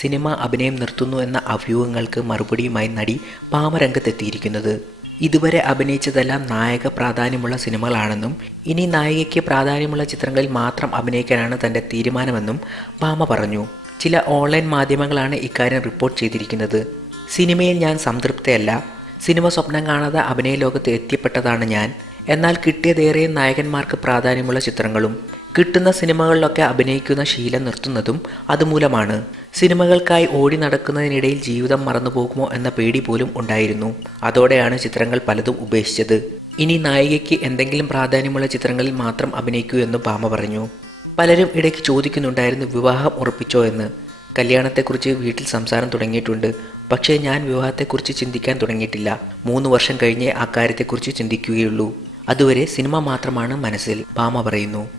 Cinema അഭിനയം നിർത്തുന്നു എന്ന അഭ്യൂഹങ്ങൾക്ക് മറുപടിയുമായി നടി പാമരംഗത്തെത്തിയിരിക്കുന്നത്. ഇതുവരെ അഭിനയിച്ചതെല്ലാം നായക പ്രാധാന്യമുള്ള സിനിമകളാണെന്നും ഇനി നായികയ്ക്ക് പ്രാധാന്യമുള്ള ചിത്രങ്ങളിൽ മാത്രം അഭിനയിക്കാനാണ് തന്റെ തീരുമാനമെന്നും പാമ പറഞ്ഞു. ചില ഓൺലൈൻ മാധ്യമങ്ങളാണ് ഇക്കാര്യം റിപ്പോർട്ട് ചെയ്തിരിക്കുന്നത്. സിനിമയിൽ ഞാൻ സംതൃപ്തയല്ല. സിനിമ സ്വപ്നം കാണാതെ അഭിനയ ലോകത്ത് എത്തിപ്പെട്ടതാണ് ഞാൻ. എന്നാൽ കിട്ടിയതേറെ നായകന്മാർക്ക് പ്രാധാന്യമുള്ള ചിത്രങ്ങളും കിട്ടുന്ന സിനിമകളിലൊക്കെ അഭിനയിക്കുന്ന ശീലം നിർത്തുന്നതും അതുമൂലമാണ്. സിനിമകൾക്കായി ഓടി നടക്കുന്നതിനിടയിൽ ജീവിതം മറന്നുപോകുമോ എന്ന പേടി പോലും ഉണ്ടായിരുന്നു. അതോടെയാണ് ചിത്രങ്ങൾ പലതും ഉപേക്ഷിച്ചത്. ഇനി നായികയ്ക്ക് എന്തെങ്കിലും പ്രാധാന്യമുള്ള ചിത്രങ്ങളിൽ മാത്രം അഭിനയിക്കൂ എന്ന് ഭാമ പറഞ്ഞു. പലരും ഇടയ്ക്ക് ചോദിക്കുന്നുണ്ടായിരുന്നു വിവാഹം ഉറപ്പിച്ചോ എന്ന്. കല്യാണത്തെക്കുറിച്ച് വീട്ടിൽ സംസാരം തുടങ്ങിയിട്ടുണ്ട്. പക്ഷേ ഞാൻ വിവാഹത്തെക്കുറിച്ച് ചിന്തിക്കാൻ തുടങ്ങിയിട്ടില്ല. മൂന്ന് വർഷം കഴിഞ്ഞേ ആ കാര്യത്തെക്കുറിച്ച് ചിന്തിക്കുകയുള്ളൂ. അതുവരെ സിനിമ മാത്രമാണ് മനസ്സിൽ ഭാമ പറയുന്നു.